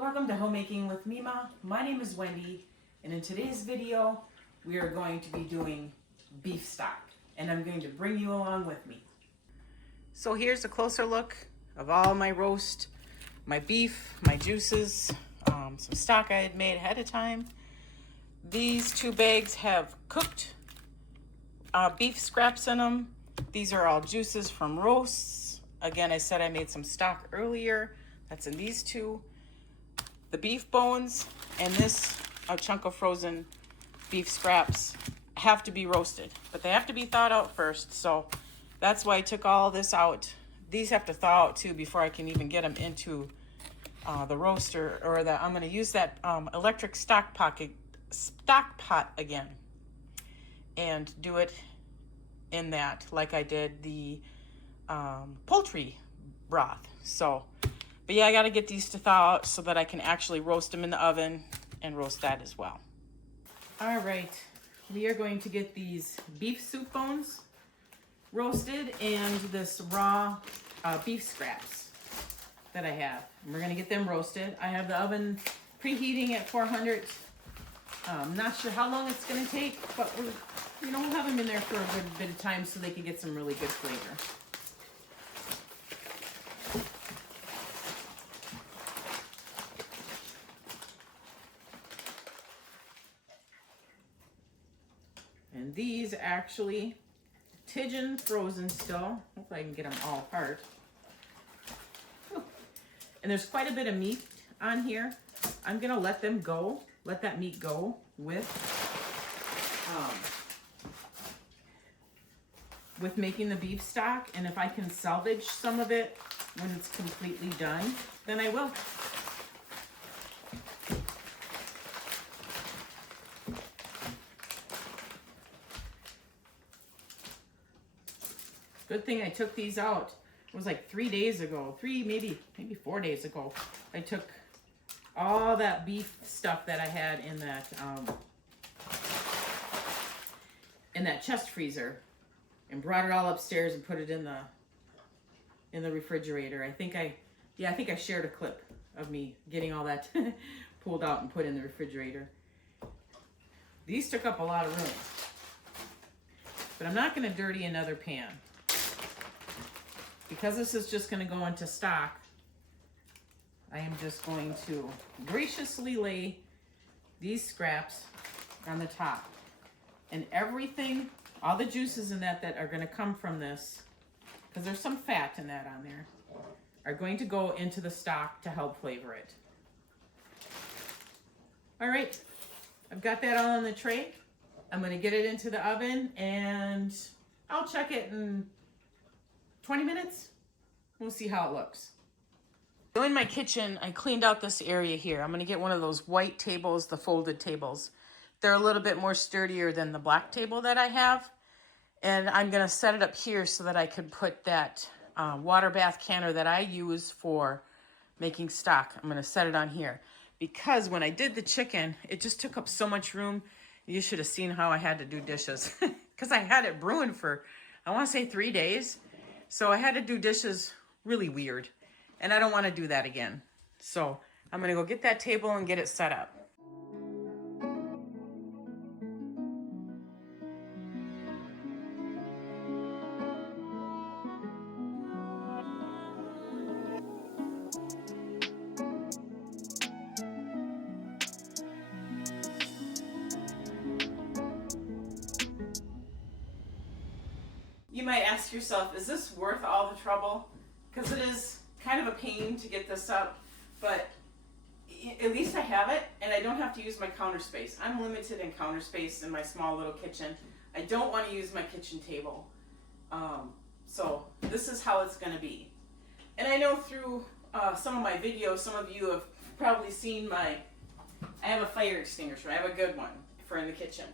Welcome to Homemaking with Mima. My name is Wendy, and in today's video, we are going to be doing beef stock, and I'm going to bring you along with me. So here's a closer look of all my roast, my beef, my juices, some stock I had made ahead of time. These 2 bags have cooked beef scraps in them. These are all juices from roasts. Again, I said I made some stock earlier. That's in these 2. The beef bones and this a chunk of frozen beef scraps have to be roasted, but they have to be thawed out first. So that's why I took all this out. These have to thaw out too before I can even get them into the roaster, or that I'm going to use that electric stock pot again and do it in that like I did the poultry broth. But yeah, I got to get these to thaw out so that I can actually roast them in the oven and roast that as well. All right, we are going to get these beef soup bones roasted and this raw beef scraps that I have. And we're going to get them roasted. I have the oven preheating at 400. I'm not sure how long it's going to take, but we'll have them in there for a good bit of time so they can get some really good flavor. And these actually Pigeon frozen still. Hopefully I can get them all apart. And there's quite a bit of meat on here. I'm gonna let that meat go with making the beef stock. And if I can salvage some of it when it's completely done, then I will. Good thing I took these out. It was like 3 days ago, maybe 4 days ago. I took all that beef stuff that I had in that chest freezer and brought it all upstairs and put it in the refrigerator. I think I shared a clip of me getting all that pulled out and put in the refrigerator. These took up a lot of room, but I'm not going to dirty another pan. Because this is just going to go into stock, I am just going to graciously lay these scraps on the top. And everything, all the juices in that are going to come from this, because there's some fat in that on there, are going to go into the stock to help flavor it. All right, I've got that all on the tray. I'm going to get it into the oven and I'll check it in 20 minutes. We'll see how it looks. So in my kitchen, I cleaned out this area here. I'm going to get one of those white tables, the folded tables. They're a little bit more sturdier than the black table that I have. And I'm going to set it up here so that I could put that water bath canner that I use for making stock. I'm going to set it on here. Because when I did the chicken, it just took up so much room. You should have seen how I had to do dishes. Because I had it brewing for, I want to say 3 days. So I had to do dishes really weird, and I don't want to do that again. So I'm gonna go get that table and get it set up. You might ask yourself, is this worth all the trouble? Because it is kind of a pain to get this up, but at least I have it, and I don't have to use my counter space. I'm limited in counter space in my small little kitchen. I don't want to use my kitchen table. So this is how it's going to be. And I know through some of my videos, some of you have probably seen I have a fire extinguisher. I have a good one for in the kitchen.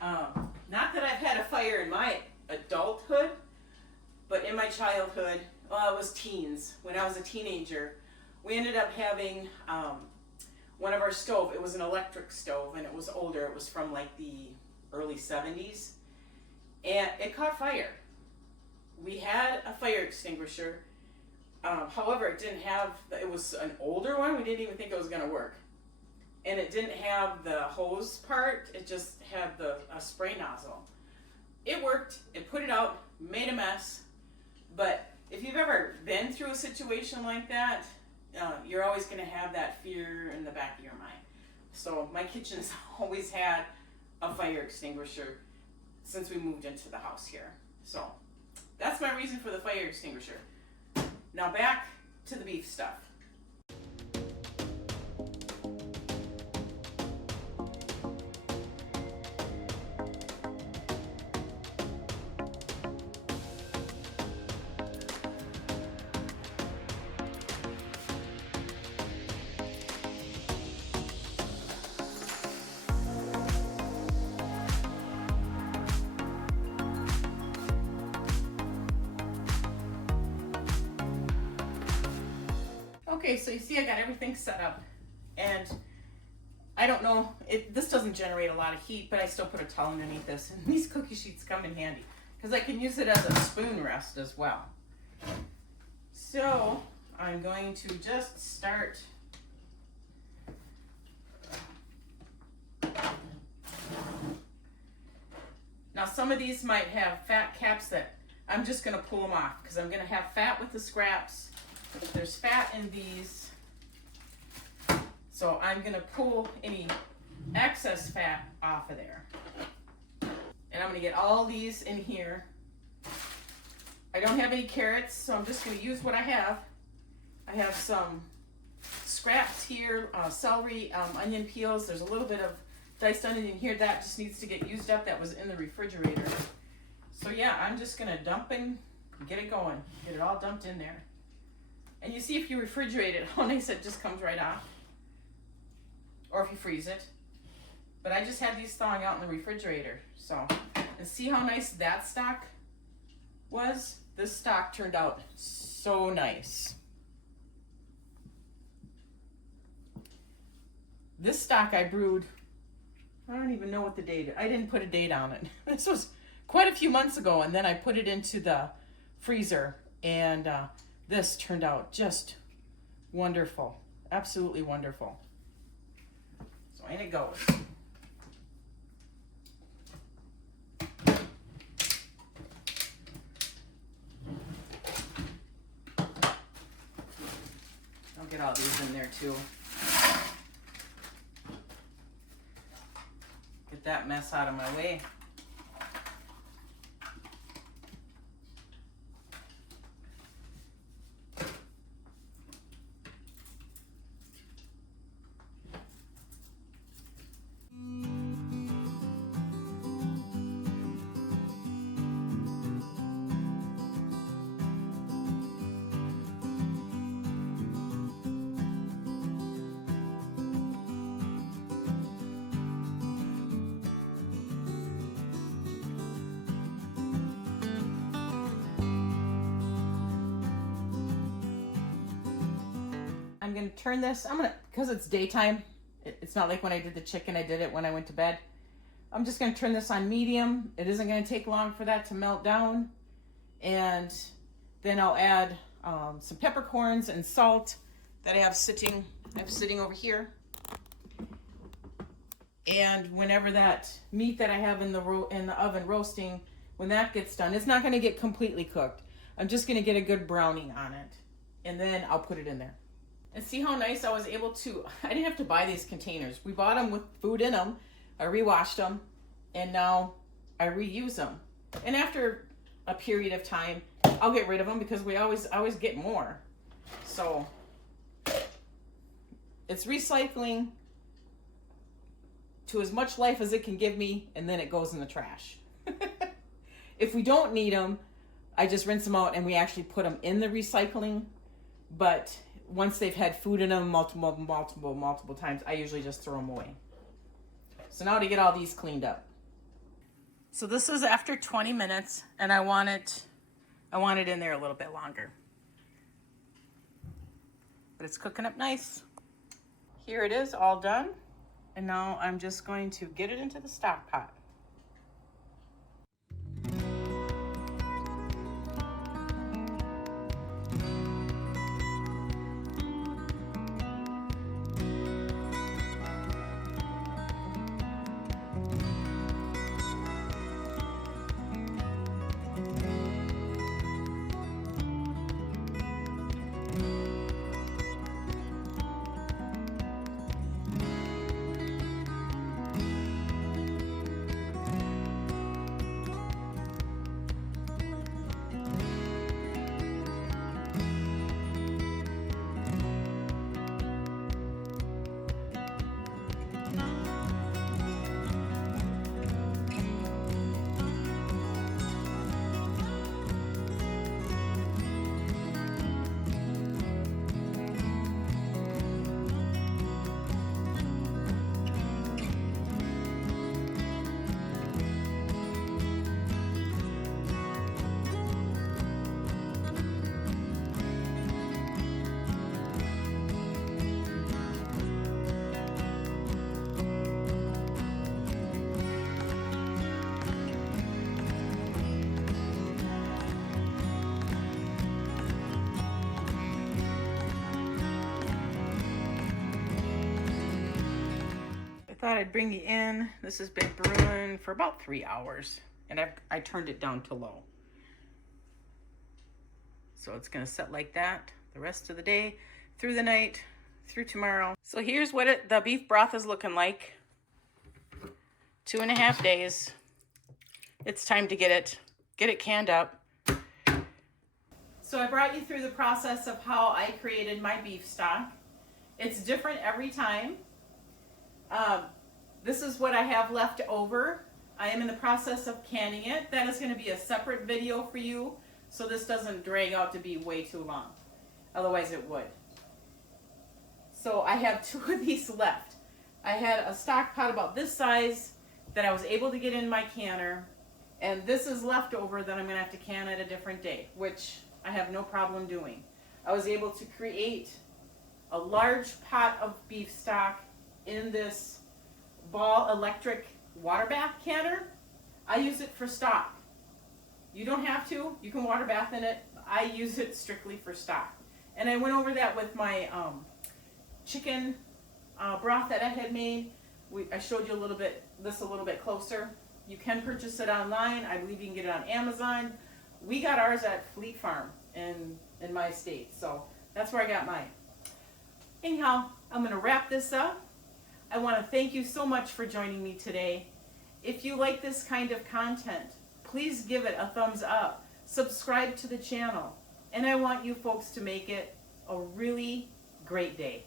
Not that I've had a fire in my adulthood, but in my childhood, well, it was teens. When I was a teenager, we ended up having one of our stove. It was an electric stove, and it was older. It was from like the early 70s, and it caught fire. We had a fire extinguisher. However, it didn't have, it was an older one. We didn't even think it was gonna work. And it didn't have the hose part, it just had a spray nozzle. It worked, it put it out, made a mess, but if you've ever been through a situation like that, you're always gonna have that fear in the back of your mind. So my kitchen's always had a fire extinguisher since we moved into the house here. So that's my reason for the fire extinguisher. Now back to the beef stuff. Okay, so you see I got everything set up, and I don't know, this doesn't generate a lot of heat, but I still put a towel underneath this, and these cookie sheets come in handy because I can use it as a spoon rest as well. So I'm going to just start now. Some of these might have fat caps that I'm just going to pull them off because I'm going to have fat with the scraps. There's fat in these, so I'm going to pull any excess fat off of there. And I'm going to get all these in here. I don't have any carrots, so I'm just going to use what I have. I have some scraps here, celery, onion peels. There's a little bit of diced onion in here that just needs to get used up. That was in the refrigerator. So yeah, I'm just going to dump and get it going. Get it all dumped in there. And you see if you refrigerate it, how nice it just comes right off. Or if you freeze it. But I just had these thawing out in the refrigerator. So, and see how nice that stock was? This stock turned out so nice. This stock I brewed, I don't even know what the date is. I didn't put a date on it. This was quite a few months ago, and then I put it into the freezer, and this turned out just wonderful. Absolutely wonderful. So in it goes. I'll get all these in there too. Get that mess out of my way. I'm going to turn this, because it's daytime, it's not like when I did the chicken, I did it when I went to bed. I'm just going to turn this on medium. It isn't going to take long for that to melt down. And then I'll add some peppercorns and salt that I have sitting over here. And whenever that meat that I have in the oven roasting, when that gets done, it's not going to get completely cooked. I'm just going to get a good browning on it. And then I'll put it in there. And see how nice I was able to, I didn't have to buy these containers. We bought them with food in them. I rewashed them, and now I reuse them. And after a period of time, I'll get rid of them because we always get more. So it's recycling to as much life as it can give me, and then it goes in the trash. If we don't need them, I just rinse them out and we actually put them in the recycling. But once they've had food in them multiple times, I usually just throw them away. So now to get all these cleaned up. So this is after 20 minutes, and I want it in there a little bit longer. But it's cooking up nice. Here it is, all done. And now I'm just going to get it into the stock pot. thought I'd bring you in. This has been brewing for about 3 hours, and I turned it down to low. So it's gonna set like that the rest of the day, through the night, through tomorrow. So here's what the beef broth is looking like. 2.5 days. It's time to get it canned up. So I brought you through the process of how I created my beef stock. It's different every time. This is what I have left over. I am in the process of canning it. That is going to be a separate video for you, so this doesn't drag out to be way too long. Otherwise it would. So I have 2 of these left. I had a stock pot about this size that I was able to get in my canner, and this is leftover that I'm going to have to can at a different day, which I have no problem doing. I was able to create a large pot of beef stock in this Ball electric water bath canner. I use it for stock. You don't have to. You can water bath in it. I use it strictly for stock. And I went over that with my chicken broth that I had made. I showed you a little bit closer. You can purchase it online. I believe you can get it on Amazon. We got ours at Fleet Farm in my state, so that's where I got mine. Anyhow, I'm going to wrap this up. I want to thank you so much for joining me today. If you like this kind of content, please give it a thumbs up. Subscribe to the channel. And I want you folks to make it a really great day.